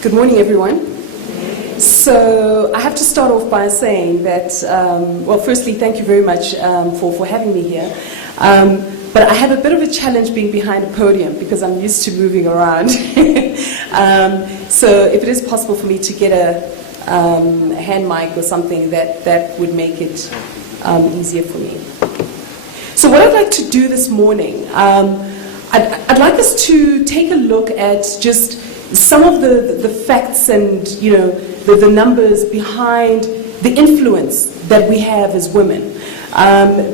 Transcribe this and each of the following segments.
Good morning, everyone. So I have to start off by saying that, well, firstly, thank you very much for having me here. But I have a bit of a challenge being behind a podium because I'm used to moving around. So if it is possible for me to get a hand mic or something, that would make it easier for me. So what I'd like to do this morning, I'd like us to take a look at just some of the facts and the numbers behind the influence that we have as women,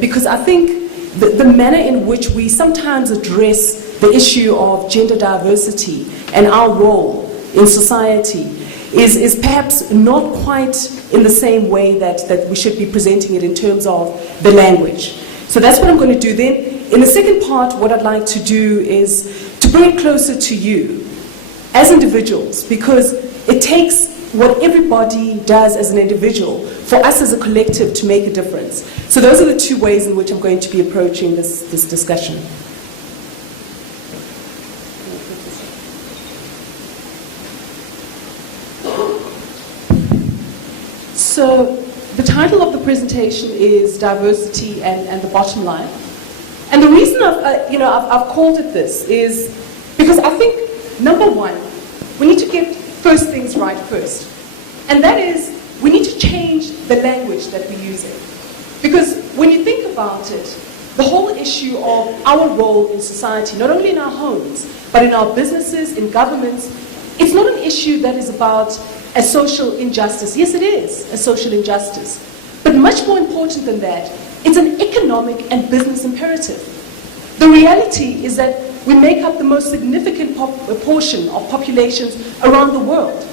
because I think the manner in which we sometimes address the issue of gender diversity and our role in society is perhaps not quite in the same way that we should be presenting it in terms of the language. So that's what I'm going to do then. In the second part, what I'd like to do is to bring it closer to you as individuals, because it takes what everybody does as an individual for us as a collective to make a difference. So those are the two ways in which I'm going to be approaching this discussion. So the title of the presentation is Diversity and the Bottom Line. And the reason I've called it this is because I think, number one, we need to get first things right first. And that is, we need to change the language that we're using. Because when you think about it, the whole issue of our role in society, not only in our homes, but in our businesses, in governments, it's not an issue that is about a social injustice. Yes, it is a social injustice. But much more important than that, it's an economic and business imperative. The reality is that we make up the most significant portion of populations around the world.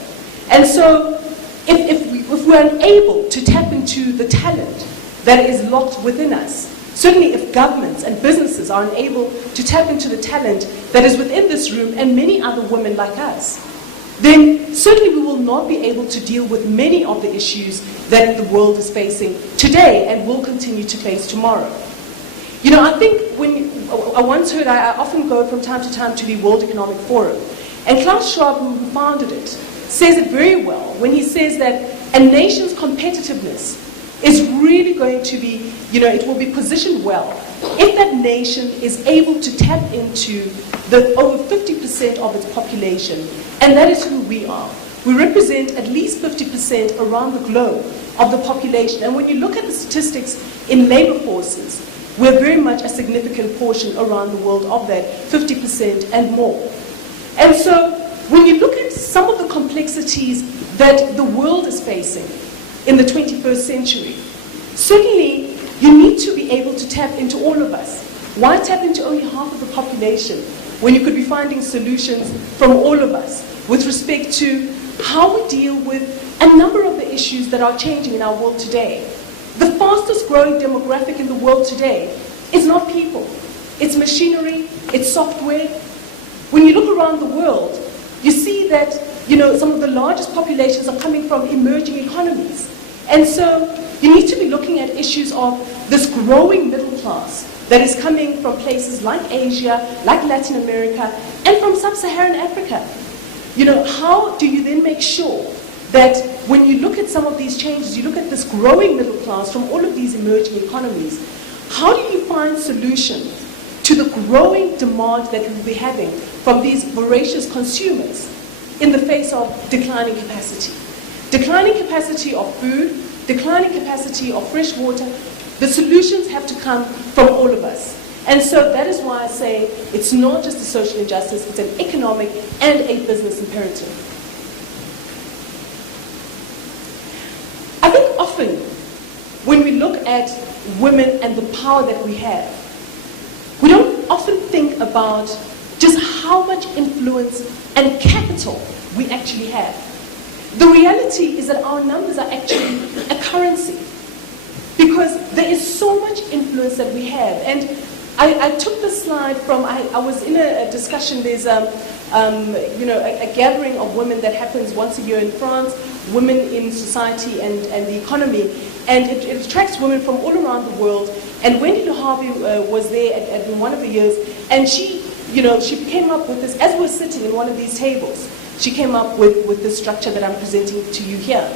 And so if we're unable to tap into the talent that is locked within us, certainly if governments and businesses are unable to tap into the talent that is within this room and many other women like us, then certainly we will not be able to deal with many of the issues that the world is facing today and will continue to face tomorrow. I think I once heard, I often go from time to time to the World Economic Forum, and Klaus Schwab, who founded it, says it very well when he says that a nation's competitiveness is really going to be, it will be positioned well if that nation is able to tap into the over 50% of its population, and that is who we are. We represent at least 50% around the globe of the population, and when you look at the statistics in labor forces, we're very much a significant portion around the world of that, 50% and more. And so when you look at some of the complexities that the world is facing in the 21st century, certainly you need to be able to tap into all of us. Why tap into only half of the population when you could be finding solutions from all of us with respect to how we deal with a number of the issues that are changing in our world today? The fastest growing demographic in the world today is not people. It's machinery, it's software. When you look around the world, you see that some of the largest populations are coming from emerging economies. And so you need to be looking at issues of this growing middle class that is coming from places like Asia, like Latin America, and from sub-Saharan Africa. How do you then make sure that when you look at some of these changes, you look at this growing middle class from all of these emerging economies, how do you find solutions to the growing demand that we'll be having from these voracious consumers in the face of declining capacity? Declining capacity of food, declining capacity of fresh water. The solutions have to come from all of us. And so that is why I say it's not just a social injustice, it's an economic and a business imperative. I think often when we look at women and the power that we have, we don't often think about just how much influence and capital we actually have. The reality is that our numbers are actually a currency, because there is so much influence that we have. And I took this slide from, I was in a discussion, there's a gathering of women that happens once a year in France, women in society and the economy, and it attracts women from all around the world. And Wendy Harvey was there at one of the years, and she came up with this, as we're sitting in one of these tables, she came up with the structure that I'm presenting to you here.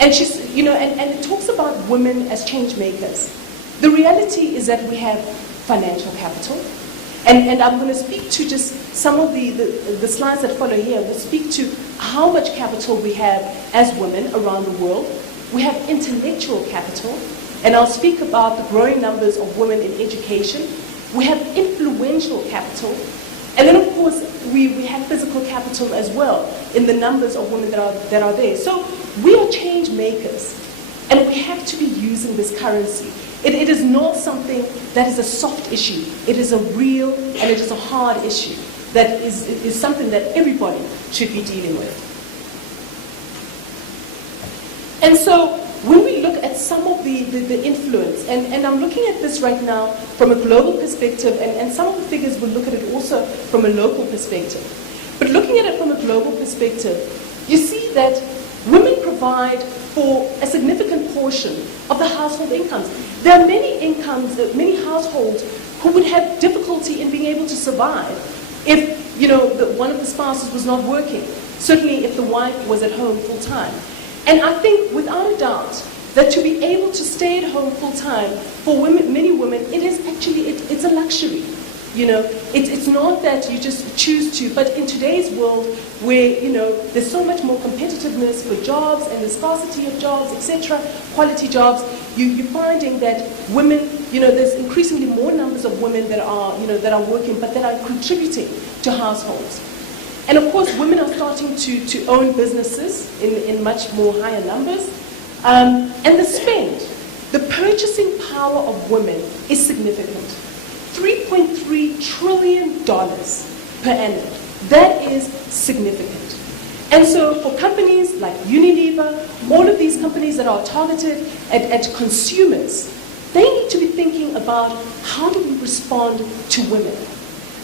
And she's, and it talks about women as change makers. The reality is that we have financial capital. And I'm going to speak to just some of the slides that follow here. We'll speak to how much capital we have as women around the world. We have intellectual capital. And I'll speak about the growing numbers of women in education. We have influential capital. And then, of course, we have physical capital as well in the numbers of women that are there. So we are change makers. And we have to be using this currency. It is not something that is a soft issue. It is a real and it is a hard issue that is something that everybody should be dealing with. And so when we look at some of the influence, and I'm looking at this right now from a global perspective, and some of the figures will look at it also from a local perspective. But looking at it from a global perspective, you see that women provide for a significant portion of the household incomes. There are many households who would have difficulty in being able to survive if, one of the spouses was not working. Certainly if the wife was at home full time. And I think without a doubt that to be able to stay at home full time for women, many women, it is actually, it's a luxury. It's not that you just choose to, but in today's world where, there's so much more competitiveness for jobs and the scarcity of jobs, etc., quality jobs, you're finding that women, there's increasingly more numbers of women that are working, but that are contributing to households. And of course, women are starting to own businesses in much more higher numbers. And the purchasing power of women is significant. $3.3 trillion per annum. That is significant. And so for companies like Unilever, all of these companies that are targeted at consumers, they need to be thinking about how do we respond to women.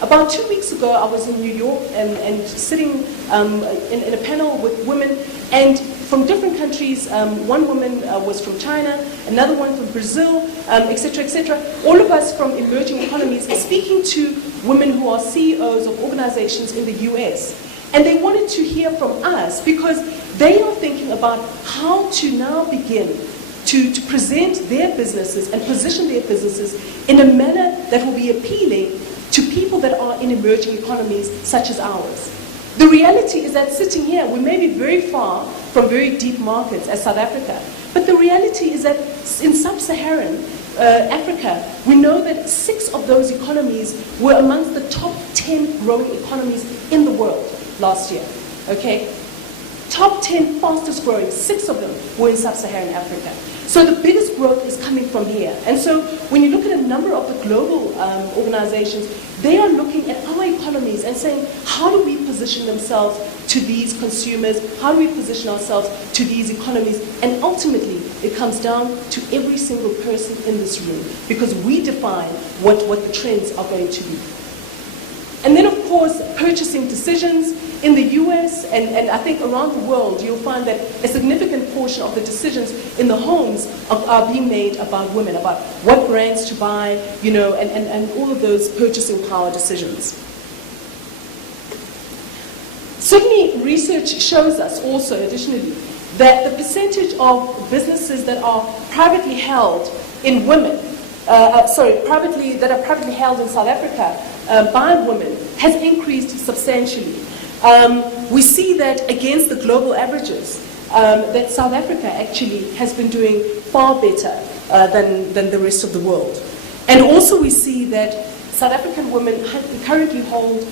About 2 weeks ago, I was in New York and sitting in a panel with women, and from different countries. One woman was from China, another one from Brazil, etc., etc. All of us from emerging economies speaking to women who are CEOs of organizations in the US. And they wanted to hear from us because they are thinking about how to now begin to present their businesses and position their businesses in a manner that will be appealing to people that are in emerging economies such as ours. The reality is that sitting here, we may be very far from very deep markets as South Africa, but the reality is that in sub-Saharan Africa, we know that 6 of those economies were amongst the top 10 growing economies in the world last year, okay? Top 10 fastest growing, 6 of them were in sub-Saharan Africa. So the biggest growth is coming from here. And so when you look at a number of the global organizations, they are looking at our economies and saying, how do we position themselves to these consumers? How do we position ourselves to these economies? And ultimately, it comes down to every single person in this room, because we define what the trends are going to be. And then, of course, purchasing decisions. In the US and I think around the world, you'll find that a significant portion of the decisions in the homes are being made about women, about what brands to buy, and all of those purchasing power decisions. Certainly, research shows us also, additionally, that the percentage of businesses that are privately held in privately held in South Africa by women has increased substantially. We see that against the global averages, that South Africa actually has been doing far better than the rest of the world. And also we see that South African women currently hold,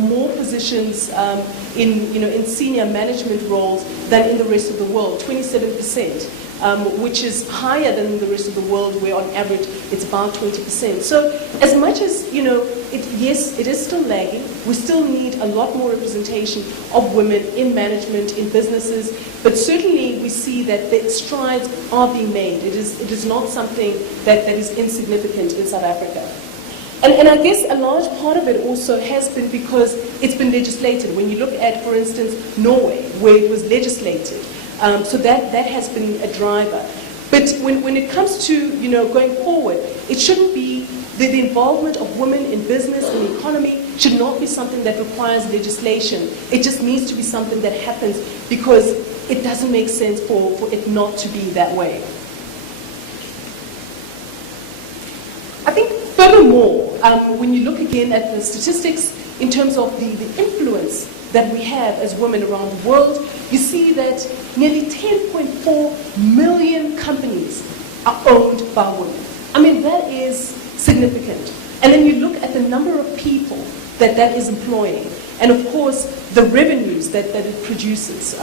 more positions in senior management roles than in the rest of the world, 27%. Which is higher than the rest of the world, where on average it's about 20%. So as much as, yes, it is still lagging, we still need a lot more representation of women in management, in businesses, but certainly we see that the strides are being made. It is not something that is insignificant in South Africa. And I guess a large part of it also has been because it's been legislated. When you look at, for instance, Norway, where it was legislated, so that has been a driver. But when it comes to, you know, going forward, it shouldn't be, the involvement of women in business and economy should not be something that requires legislation. It just needs to be something that happens because it doesn't make sense for it not to be that way. I think furthermore, when you look again at the statistics in terms of the influence that we have as women around the world, you see that nearly 10.4 million companies are owned by women. I mean, that is significant. And then you look at the number of people that is employing, and of course, the revenues that it produces,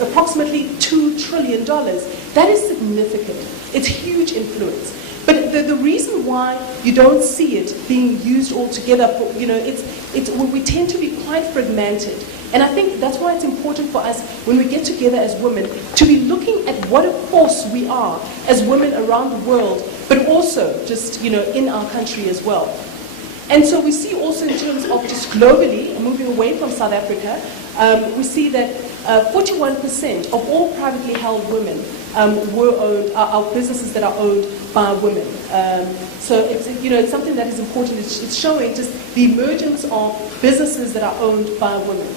approximately $2 trillion. That is significant. It's huge influence. But the reason why you don't see it being used altogether, for, you know, we tend to be quite fragmented. And I think that's why it's important for us, when we get together as women, to be looking at what a force we are as women around the world, but also just, you know, in our country as well. And so we see also in terms of just globally, moving away from South Africa, we see that 41% of all privately held women are businesses that are owned by women. So it's, you know, it's something that is important. It's showing just the emergence of businesses that are owned by women.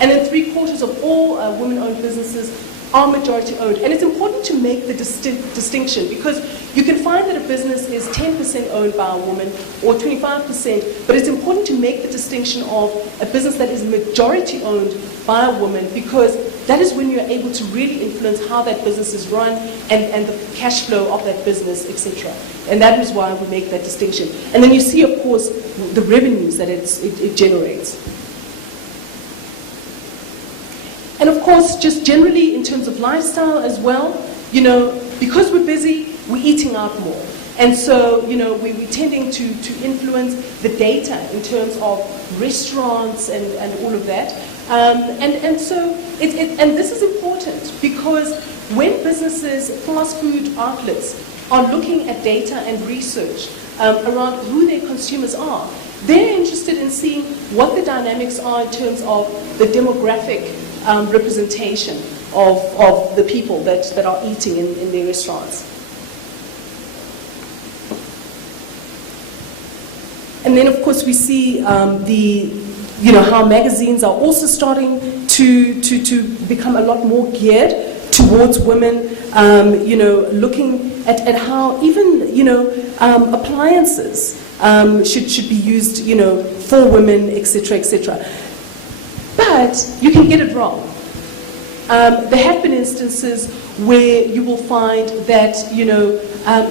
And then 3/4 of all women-owned businesses are majority owned. And it's important to make the distinction, because you can find that a business is 10% owned by a woman or 25%, but it's important to make the distinction of a business that is majority owned by a woman, because that is when you're able to really influence how that business is run and the cash flow of that business, etc. And that is why we make that distinction. And then you see, of course, the revenues that it generates. And of course, just generally in terms of lifestyle as well, you know, because we're busy, we're eating out more. And so, you know, we're tending to influence the data in terms of restaurants and all of that. And so, and this is important, because when businesses, fast food outlets, are looking at data and research around who their consumers are, they're interested in seeing what the dynamics are in terms of the demographic representation of the people that are eating in their restaurants. And then, of course, we see you know, how magazines are also starting to become a lot more geared towards women, you know, looking at how even, you know, appliances should be used, you know, for women, etc., etc. But you can get it wrong. There have been instances where you will find that, you know,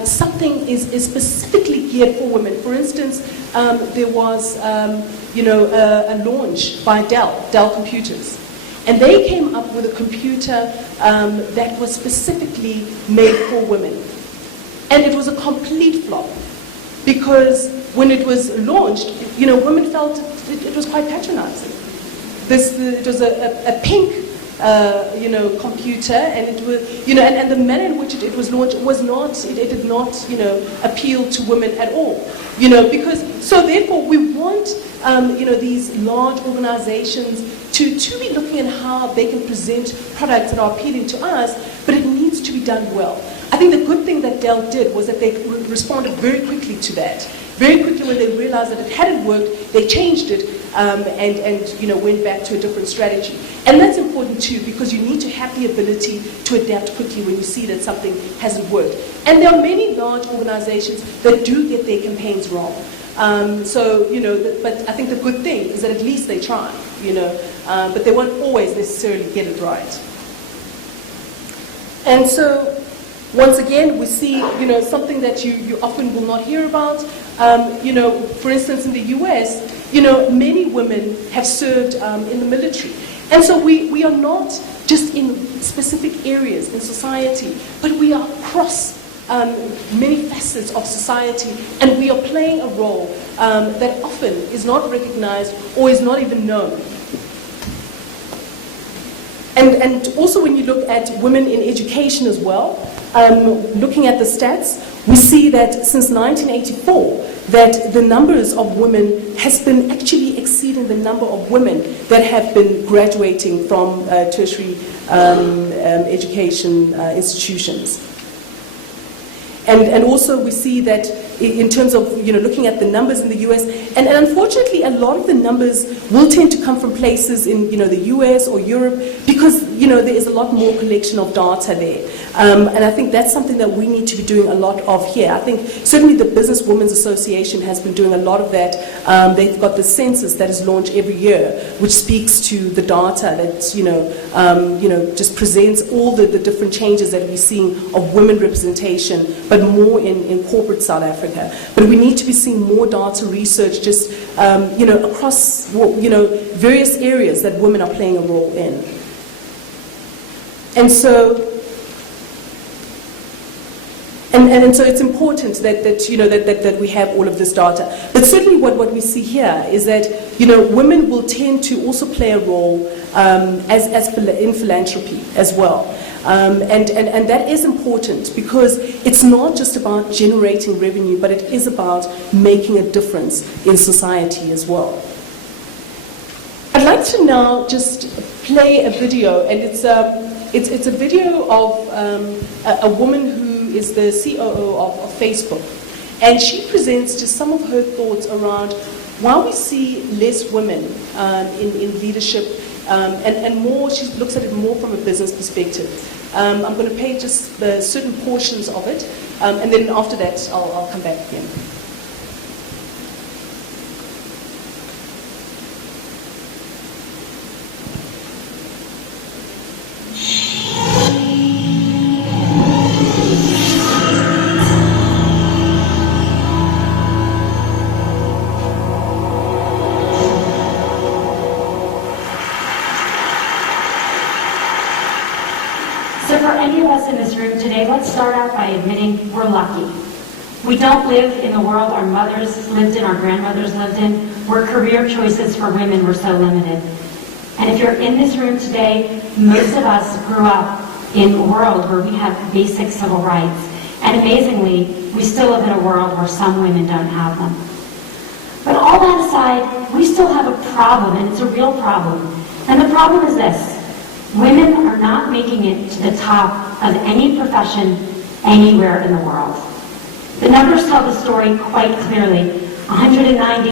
something is specifically geared for women. For instance, there was, you know, a launch by Dell Computers. And they came up with a computer that was specifically made for women. And it was a complete flop, because when it was launched, you know, women felt it was quite patronizing. It was a pink, you know, computer, and it was, you know, and the manner in which it was launched was not, it did not, you know, appeal to women at all, you know, because, so therefore we want, you know, these large organizations to be looking at how they can present products that are appealing to us, but it needs to be done well. I think the good thing that Dell did was that they responded very quickly to that. Very quickly, when they realized that it hadn't worked, they changed it and you know, went back to a different strategy. And that's important too, because you need to have the ability to adapt quickly when you see that something hasn't worked. And there are many large organizations that do get their campaigns wrong. So, you know, but I think the good thing is that at least they try, you know, but they won't always necessarily get it right. And so, once again, we see, you know, something that you often will not hear about. You know, for instance, in the US, you know, many women have served in the military. And so we are not just in specific areas in society, but we are across many facets of society, and we are playing a role that often is not recognized or is not even known. And also when you look at women in education as well, looking at the stats, we see that since 1984, that the numbers of women has been actually exceeding the number of women that have been graduating from tertiary education institutions. And also we see that in terms of looking at the numbers in the US, and unfortunately a lot of the numbers will tend to come from places in the US or Europe, because there is a lot more collection of data there. And I think that's something that we need to be doing a lot of here. I think certainly the Business Women's Association has been doing a lot of that. They've got the census that is launched every year, which speaks to the data that just presents all the different changes that we're seeing of women representation, but more in corporate South Africa. But we need to be seeing more data research just across various areas that women are playing a role in. And so And so it's important that we have all of this data. But certainly what we see here is that women will tend to also play a role in philanthropy as well. And that is important, because it's not just about generating revenue, but it is about making a difference in society as well. I'd like to now just play a video, and it's a video of a woman who is the COO of Facebook, and she presents just some of her thoughts around why we see less women in leadership, and more, she looks at it more from a business perspective. I'm going to play just the certain portions of it, and then after that I'll come back again. In this room today, let's start out by admitting we're lucky. We don't live in the world our mothers lived in, our grandmothers lived in, where career choices for women were so limited. And if you're in this room today, most of us grew up in a world where we have basic civil rights. And amazingly, we still live in a world where some women don't have them. But all that aside, we still have a problem, and it's a real problem. And the problem is this: women are not making it to the top of any profession anywhere in the world. The numbers tell the story quite clearly. 190